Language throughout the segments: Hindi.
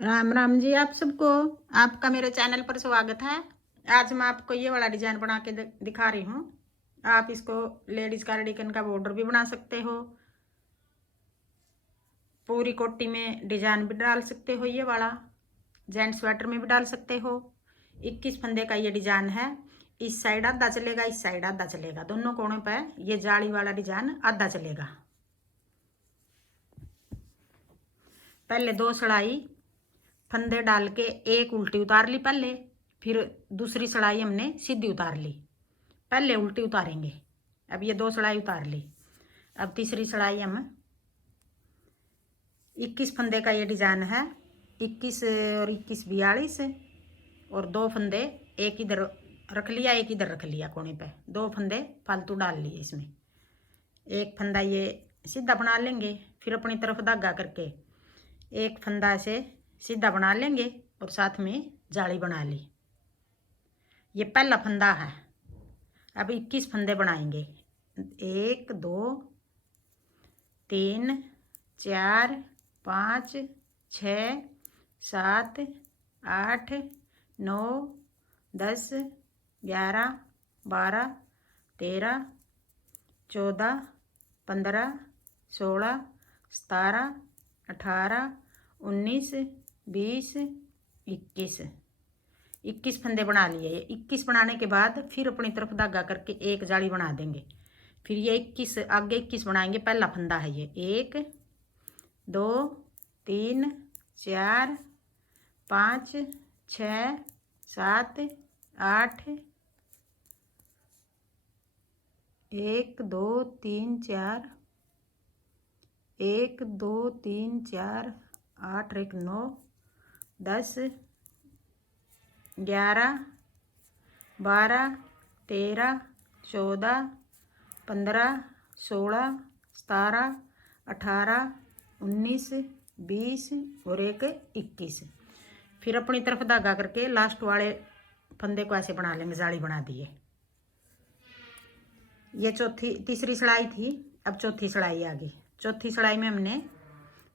राम राम जी आप सबको। आपका मेरे चैनल पर स्वागत है। आज मैं आपको ये वाला डिजाइन बना के दिखा रही हूँ। आप इसको लेडीज कार्डिगन का बॉर्डर भी बना सकते हो, पूरी कोटी में डिजाइन भी डाल सकते हो, ये वाला जेंट्स स्वेटर में भी डाल सकते हो। 21 फंदे का ये डिजाइन है। इस साइड आधा चलेगा, इस साइड आधा चलेगा, दोनों कोने पर ये जाली वाला डिजाइन आधा चलेगा। पहले 2 सड़ाई फंदे डाल के एक उल्टी उतार ली पहले, फिर दूसरी सड़ाई हमने सीधी उतार ली। पहले उल्टी उतारेंगे। अब ये 2 सड़ाई उतार ली। अब तीसरी सड़ाई हम 21 फंदे का ये डिजाइन है। 21 और 21 42 और 2 फंदे एक इधर रख लिया, एक इधर रख लिया कोने पे, 2 फंदे फालतू डाल लिए इसमें। एक फंदा ये सीधा बना लेंगे, फिर अपनी तरफ धागा करके एक फंदा ऐसे सीधा बना लेंगे और साथ में जाली बना ली। ये पहला फंदा है। अब 21 फंदे बनाएंगे। 1 2 3 4 5 6 7 8 9 10 11 12 13 14 15 16 17 18 19 20 21 21 फंदे बना लिए। 21 बनाने के बाद फिर अपनी तरफ धागा करके एक जाली बना देंगे। फिर ये 21 आगे 21 बनाएंगे। पहला फंदा है ये। 1 2 3 4 5 6 7 8 1 2 3 4 1 2 3 4 8 1 9 10 11 12 13 14 15 16 17 18 19 20 और एक 21। फिर अपनी तरफ धागा करके लास्ट वाले फंदे को ऐसे बना लेंगे, जाली बना दिए। ये तीसरी सड़ाई थी। अब चौथी सड़ाई आ गई। चौथी सड़ाई में हमने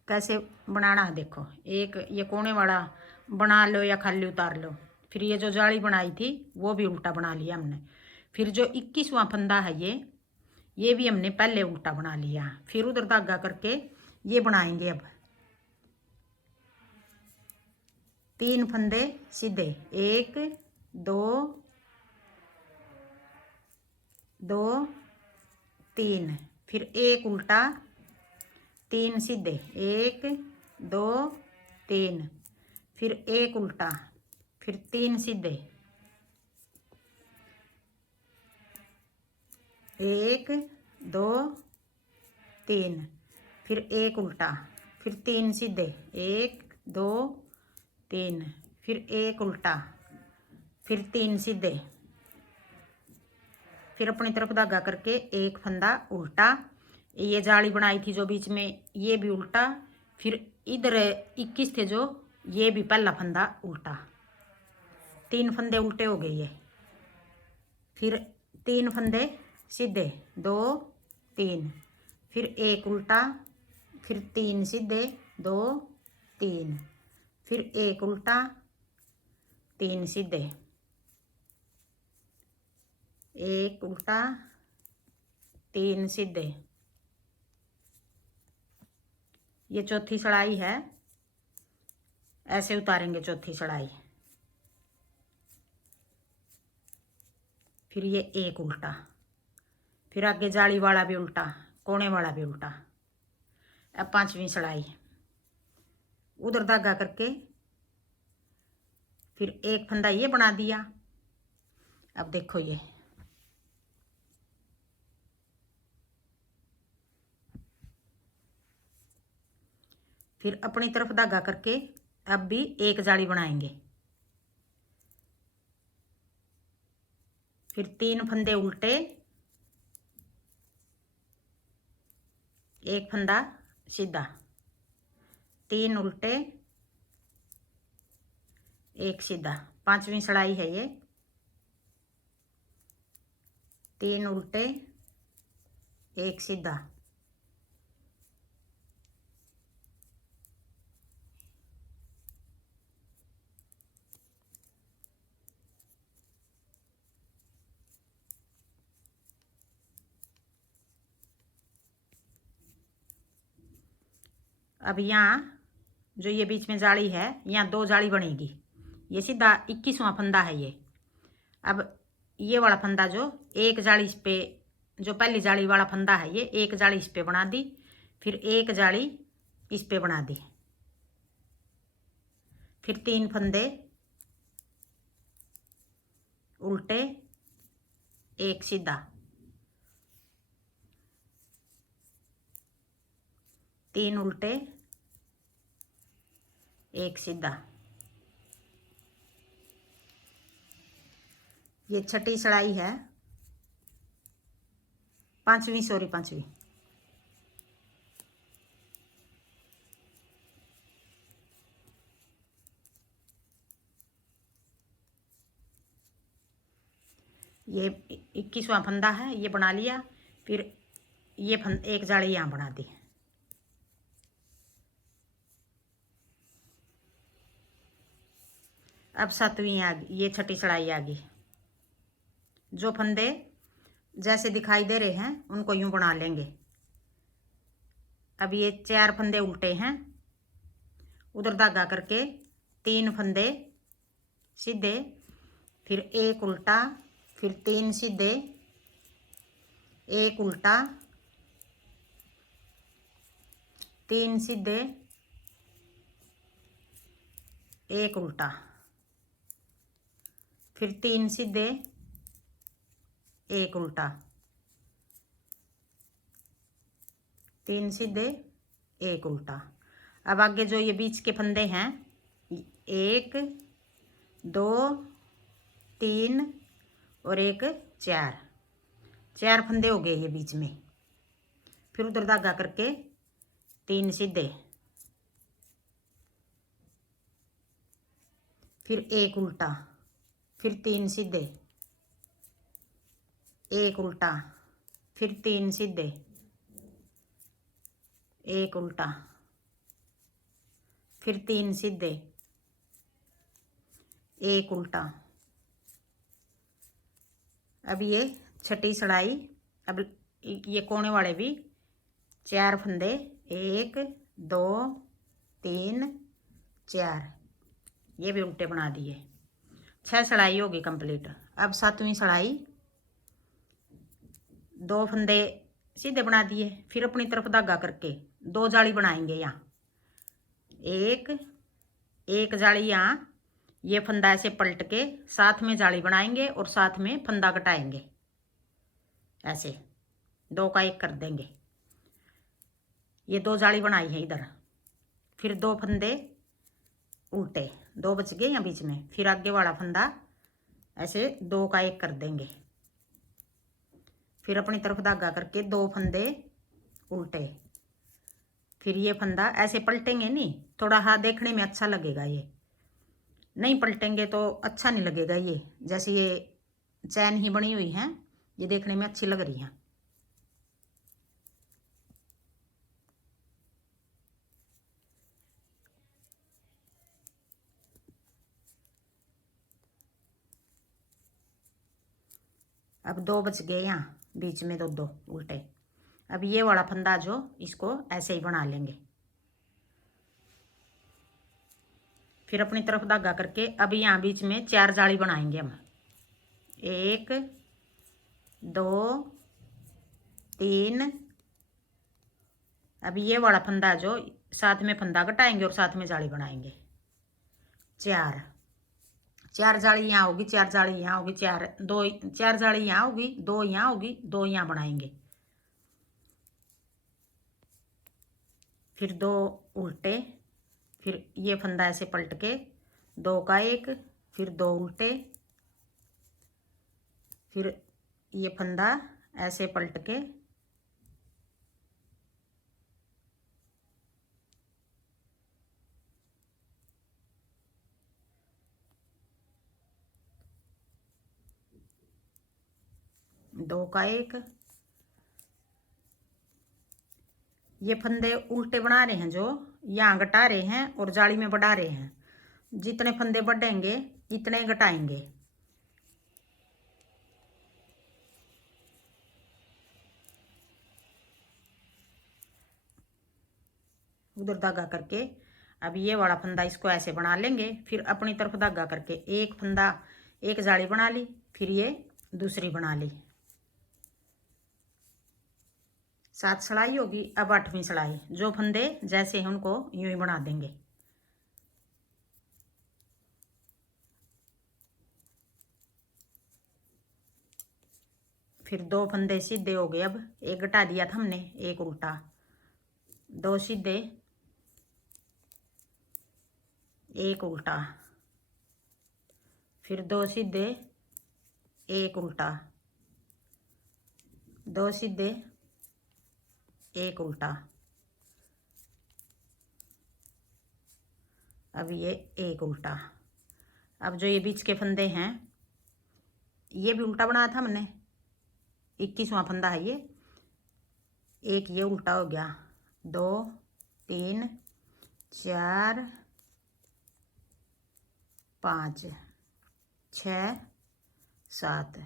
कैसे बनाना है देखो। एक ये कोने वाला बना लो या खाली उतार लो। फिर ये जो जाली बनाई थी वो भी उल्टा बना लिया हमने। फिर जो 21वां फंदा है ये भी हमने पहले उल्टा बना लिया। फिर उधर धागा करके ये बनाएंगे। अब 3 फंदे सीधे, 1 2 2 3, फिर एक उल्टा, 3 सीधे, 1 2 3, फिर एक उल्टा, फिर 3 सीधे, 1 2 3, फिर एक उल्टा, फिर 3 सीधे, 1 2 3, फिर एक उल्टा, फिर 3 सीधे, फिर अपनी तरफ धागा करके एक फंदा उल्टा। ये जाली बनाई थी जो बीच में ये भी उल्टा। फिर इधर 21 थे जो, ये भी पहला फंदा उल्टा। 3 फंदे उल्टे हो गए ये। फिर 3 फंदे सीधे, 2 3, फिर एक उल्टा, फिर 3 सीधे, 2 3, फिर एक उल्टा, 3 सीधे, एक उल्टा, 3 सीधे। ये चौथी सड़ाई है। ऐसे उतारेंगे चौथी सड़ाई। फिर ये एक उल्टा, फिर आगे जाली वाला भी उल्टा, कोने वाला भी उल्टा। अब 5वीं सड़ाई। उधर धागा करके फिर एक फंदा ये बना दिया। अब देखो ये फिर अपनी तरफ धागा करके अब भी एक जाली बनाएंगे। फिर 3 फंदे उल्टे, एक फंदा सीधा, 3 उल्टे, एक सीधा। 5वीं सड़ाई है ये। 3 उल्टे, एक सीधा, अब यहाँ जो ये बीच में जाली है, यहाँ 2 जाली बनेगी। ये सीधा 21वां फंदा है ये। अब ये वाला फंदा जो एक जाली इस पे, जो पहली जाली वाला फंदा है, ये एक जाली इस पे बना दी, फिर एक जाली इस पे बना दी, फिर 3 फंदे उल्टे, एक सीधा, 3 उल्टे, एक सीधा। ये छठी सड़ाई है, पांचवी। ये 21वां फंदा है, ये बना लिया, फिर ये एक जाली यहाँ बना दी। अब 7वीं आ गई, ये छठी सड़ाई आ गई। जो फंदे जैसे दिखाई दे रहे हैं उनको यूं बना लेंगे। अब ये 4 फंदे उल्टे हैं, उधर धागा करके 3 फंदे सीधे, फिर एक उल्टा, फिर 3 सीधे, एक उल्टा, 3 सीधे, एक उल्टा, फिर 3 सीधे, एक उल्टा, 3 सीधे, एक उल्टा। अब आगे जो ये बीच के फंदे हैं, 1 2 3 और एक 4 फंदे हो गए ये बीच में। फिर उधर धागा करके 3 सीधे, फिर एक उल्टा, फिर 3 सीधे, एक उल्टा, फिर 3 सीधे, एक उल्टा, फिर 3 सीधे, एक उल्टा। अब ये छठी सड़ाई। अब ये कोने वाले भी 4 फंदे, 1 2 3 4, ये भी उल्टे बना दिए। 6 सड़ाई होगी कंप्लीट। अब 7वीं सड़ाई, 2 फंदे सीधे बना दिए, फिर अपनी तरफ धागा करके 2 जाली बनाएंगे। यहाँ एक जाली, यहाँ ये फंदा ऐसे पलट के साथ में जाली बनाएंगे और साथ में फंदा घटाएंगे, ऐसे 2 का 1 कर देंगे। ये 2 जाली बनाई है इधर, फिर 2 फंदे उल्टे, 2 बच गए यहाँ बीच में, फिर आगे वाला फंदा ऐसे 2 का 1 कर देंगे, फिर अपनी तरफ धागा करके 2 फंदे उल्टे, फिर ये फंदा ऐसे पलटेंगे नहीं, थोड़ा हाँ देखने में अच्छा लगेगा। ये नहीं पलटेंगे तो अच्छा नहीं लगेगा। ये जैसे ये चैन ही बनी हुई है, ये देखने में अच्छी लग रही है। अब 2 बच गए यहाँ बीच में, 2 उल्टे। अब ये वाला फंदा जो, इसको ऐसे ही बना लेंगे, फिर अपनी तरफ धागा करके अब यहाँ बीच में 4 जाली बनाएंगे हम। 1 2 3। अब ये वाला फंदा जो, साथ में फंदा घटाएंगे और साथ में जाली बनाएंगे। 4 जाली यहाँ होगी, 4 जाली यहाँ होगी, 4 जाली यहाँ होगी, 2 यहाँ होगी, 2 यहाँ बनाएंगे, फिर 2 उल्टे, फिर ये फंदा ऐसे पलट के 2 का 1, फिर 2 उल्टे, फिर ये फंदा ऐसे पलट के 2 का 1। ये फंदे उल्टे बना रहे हैं, जो यहाँ घटा रहे हैं और जाली में बढ़ा रहे हैं। जितने फंदे बढ़ेंगे इतने घटाएंगे। उधर धागा करके अब ये वाला फंदा इसको ऐसे बना लेंगे। फिर अपनी तरफ धागा करके एक फंदा, एक जाली बना ली, फिर ये दूसरी बना ली। 7 सिलाई होगी। अब 8वीं सिलाई, जो फंदे जैसे हैं उनको यूं ही बना देंगे। फिर 2 फंदे सीधे हो गए। अब एक घटा दिया था हमने, एक उल्टा, 2 सीधे, एक उल्टा, फिर 2 सीधे, एक उल्टा, 2 सीधे, एक उल्टा। अब ये एक उल्टा। अब जो ये बीच के फंदे हैं ये भी उल्टा बनाया था हमने, 21वां फंदा है ये। एक ये उल्टा हो गया, 2 3 4 5 6 7।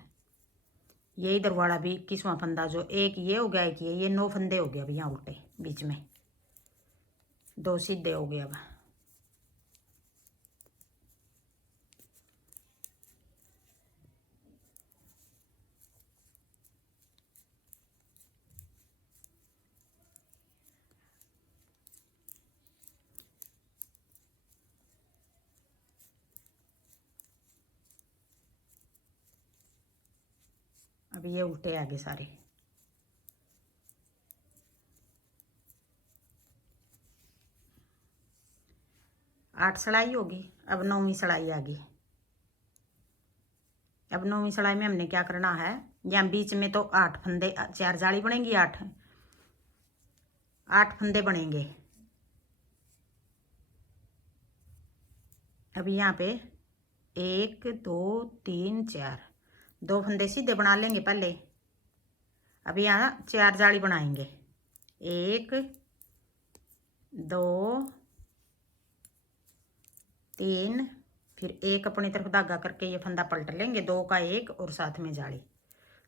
ये इधर वाला भी 21वां फंदा, जो एक ये हो गया, एक ये 9 फंदे हो गए। अब यहाँ उल्टे बीच में 2 सीधे हो गए। अब ये उल्टे आगे सारे। आठ सिलाई होगी। अब 9वीं सिलाई आ गई। अब 9वीं सिलाई में हमने क्या करना है, यहाँ बीच में तो 8 फंदे, 4 जाली बनेंगी, 8 फंदे बनेंगे। अब यहाँ पे 1 2 3 4, 2 फंदे सीधे बना लेंगे पहले। अब यहाँ 4 जाली बनाएंगे, 1 2 3, फिर एक अपनी तरफ धागा करके ये फंदा पलट लेंगे, 2 का 1 और साथ में जाली।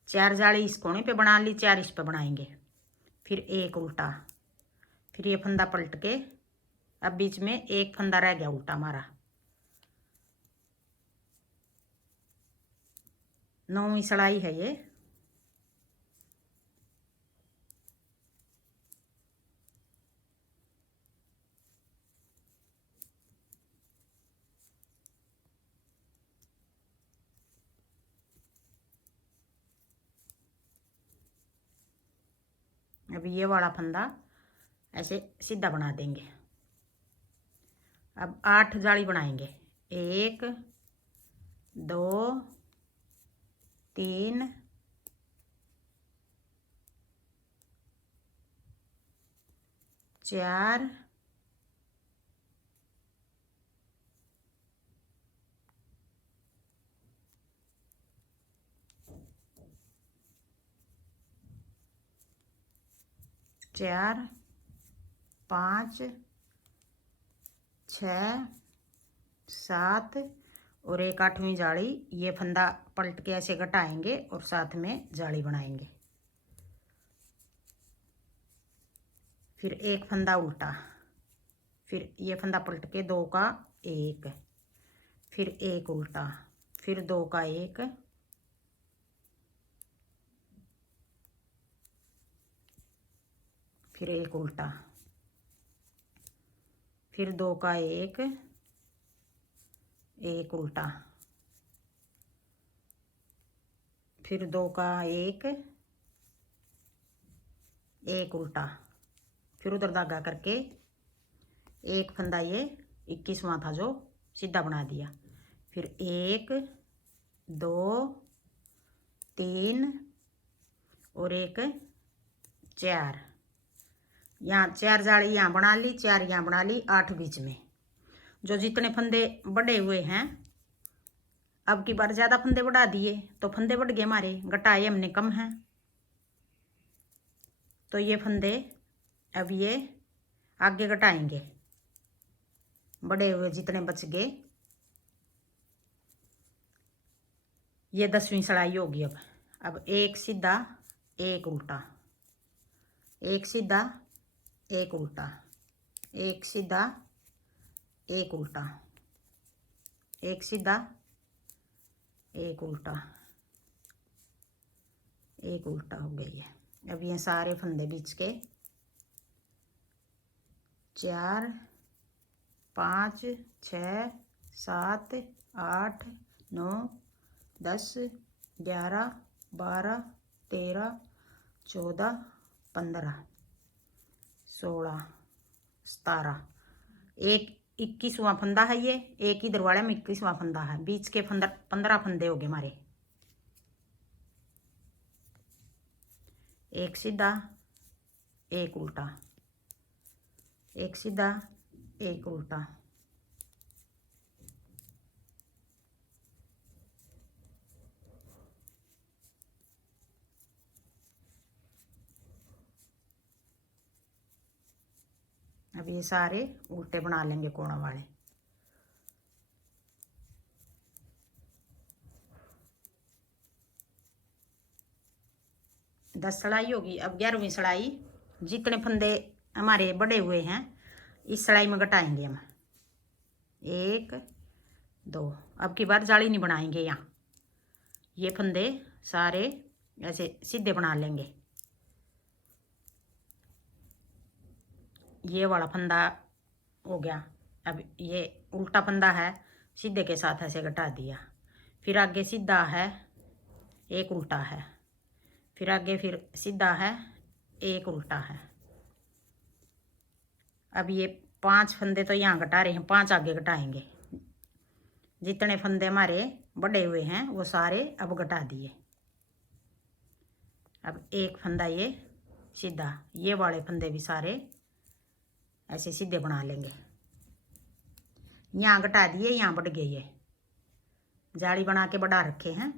4 जाली इस कोने पे बना ली, 4 इस पे बनाएंगे, फिर एक उल्टा, फिर ये फंदा पलट के अब बीच में एक फंदा रह गया उल्टा हमारा। 9वीं सिलाई है ये। अब ये वाला फंदा ऐसे सीधा बना देंगे। अब 8 जाली बनाएंगे, 1 2 3 4 4 5 6 7 और एक 8वीं जाली। ये फंदा पलट के ऐसे घटाएंगे और साथ में जाली बनाएंगे। फिर एक फंदा उल्टा, फिर ये फंदा पलट के 2 का 1, फिर एक उल्टा, फिर 2 का 1, फिर एक उल्टा, फिर 2 का 1, एक उल्टा, फिर 2 का 1, एक उल्टा, फिर उधर धागा करके एक फंदा ये 21वां था जो सीधा बना दिया, फिर 1 2 3 और एक 4। यहाँ 4 जाली यहाँ बना ली, 4 यहाँ बना ली, 8 बीच में। जो जितने फंदे बढ़े हुए हैं, अब की बार ज़्यादा फंदे बढ़ा दिए तो फंदे बढ़ गए हमारे, घटाए हमने कम हैं, तो ये फंदे अब ये आगे घटाएंगे, बड़े हुए जितने बच गए। ये 10वीं सिलाई होगी। अब एक सीधा, एक उल्टा, एक सीधा, एक उल्टा, एक सीधा एक उल्टा, एक सीधा एक उल्टा, एक उल्टा हो गई है। अब ये सारे फंदे बीच के 4 5 6 7 8 9 10 11 12 13 14 15 16 17 एक 21वां फंदा है ये। एक इधर वाले में 21वां फंदा है। बीच के 15 फंदे हो गए हमारे। एक सीधा एक उल्टा, एक सीधा एक उल्टा, अब ये सारे उल्टे बना लेंगे कोणों वाले। दस सिलाई होगी। अब 11वीं सिलाई जितने फंदे हमारे बड़े हुए हैं इस सिलाई में घटाएंगे हम। 1 2। अब की बार जाली नहीं बनाएंगे। यहाँ ये फंदे सारे ऐसे सीधे बना लेंगे। ये वाला फंदा हो गया। अब ये उल्टा फंदा है, सीधे के साथ ऐसे घटा दिया। फिर आगे सीधा है, एक उल्टा है। फिर आगे फिर सीधा है, एक उल्टा है। अब ये 5 फंदे तो यहाँ घटा रहे हैं, 5 आगे घटाएंगे। जितने फंदे हमारे बड़े हुए हैं वो सारे अब घटा दिए। अब एक फंदा ये सीधा, ये वाले फंदे भी सारे ऐसे सीधे बना लेंगे। यहाँ घटा दिए, यहाँ बढ़ गए। ये जाली बना के बढ़ा रखे हैं।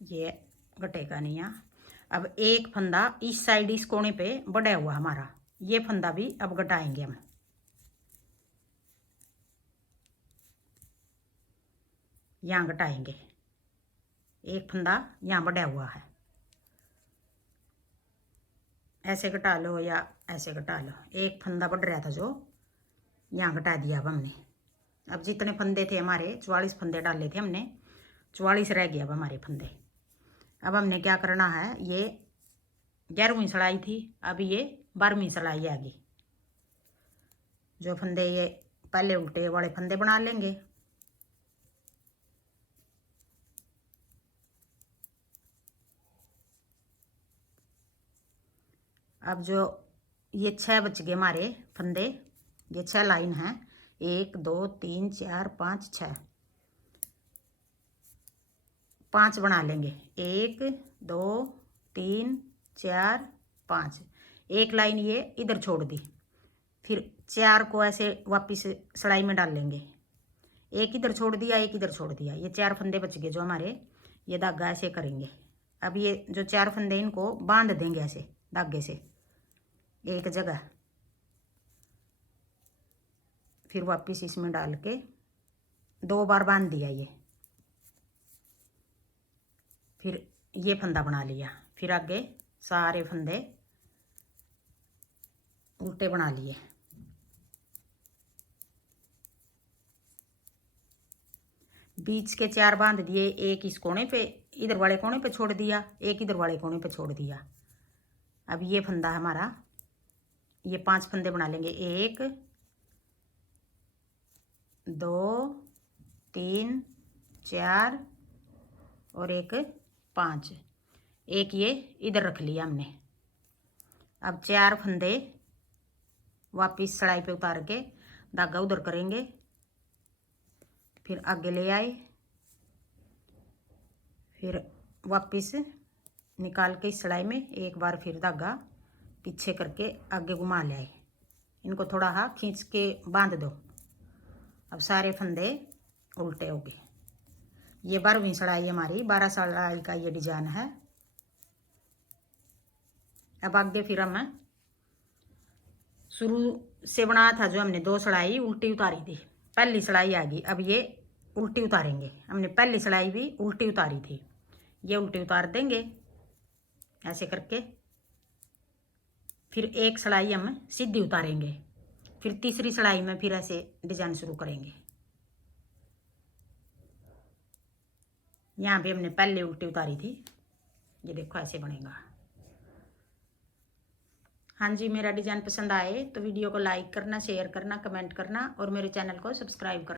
ये घटेगा नहीं यहाँ। अब एक फंदा इस साइड इस कोने पे बढ़ा हुआ हमारा, ये फंदा भी अब घटाएंगे हम। यहाँ घटाएंगे। एक फंदा यहाँ बढ़ा हुआ है, ऐसे घटा लो या ऐसे घटा लो। एक फंदा बढ़ रहा था जो, यहाँ घटा दिया अब हमने। अब जितने फंदे थे हमारे 44 फंदे डाले थे हमने, 44 रह गए अब हमारे फंदे। अब हमने क्या करना है, ये 11वीं सिलाई थी, अब ये 12वीं सिलाई आ गई। जो फंदे ये पहले उल्टे वाले फंदे बना लेंगे। अब जो ये 6 बच गए हमारे फंदे, ये 6 लाइन हैं। 1 2 3 4 5 6, 5 बना लेंगे। 1 2 3 4 5। एक लाइन ये इधर छोड़ दी, फिर 4 को ऐसे वापस सिलाई में डाल लेंगे। एक इधर छोड़ दिया, एक इधर छोड़ दिया। ये 4 फंदे बच गए जो हमारे, ये धागा ऐसे करेंगे। अब ये जो 4 फंदे इनको बांध देंगे ऐसे धागे से एक जगह, फिर वापस इसमें डाल के 2 बार बांध दिया ये। फिर ये फंदा बना लिया। फिर आगे सारे फंदे उल्टे बना लिए। बीच के 4 बांध दिए। एक इस कोने पे, इधर वाले कोने पे छोड़ दिया, एक इधर वाले कोने पे छोड़ दिया। अब ये फंदा हमारा, ये 5 फंदे बना लेंगे। 1 2 3 4 और एक 5। एक ये इधर रख लिया हमने। अब 4 फंदे वापिस सिलाई पे उतार के धागा उधर करेंगे, फिर आगे ले आए, फिर वापिस निकाल के इस सिलाई में एक बार फिर धागा पीछे करके आगे घुमा ले आए। इनको थोड़ा हाँ खींच के बांध दो। अब सारे फंदे उल्टे हो गए। ये 12वीं सिलाई हमारी 12 सिलाई का ये डिजाइन है। अब आगे फिर हम शुरू से बनाया था जो हमने 2 सिलाई उल्टी उतारी थी, पहली सिलाई आ गई। अब ये उल्टी उतारेंगे। हमने पहली सिलाई भी उल्टी उतारी थी, ये उल्टी उतार देंगे ऐसे करके। फिर एक सिलाई हम सीधी उतारेंगे, फिर तीसरी सिलाई में फिर ऐसे डिजाइन शुरू करेंगे। यहाँ पे हमने पहले उल्टी उतारी थी, ये देखो ऐसे बनेगा। हाँ जी, मेरा डिजाइन पसंद आए तो वीडियो को लाइक करना, शेयर करना, कमेंट करना और मेरे चैनल को सब्सक्राइब करना।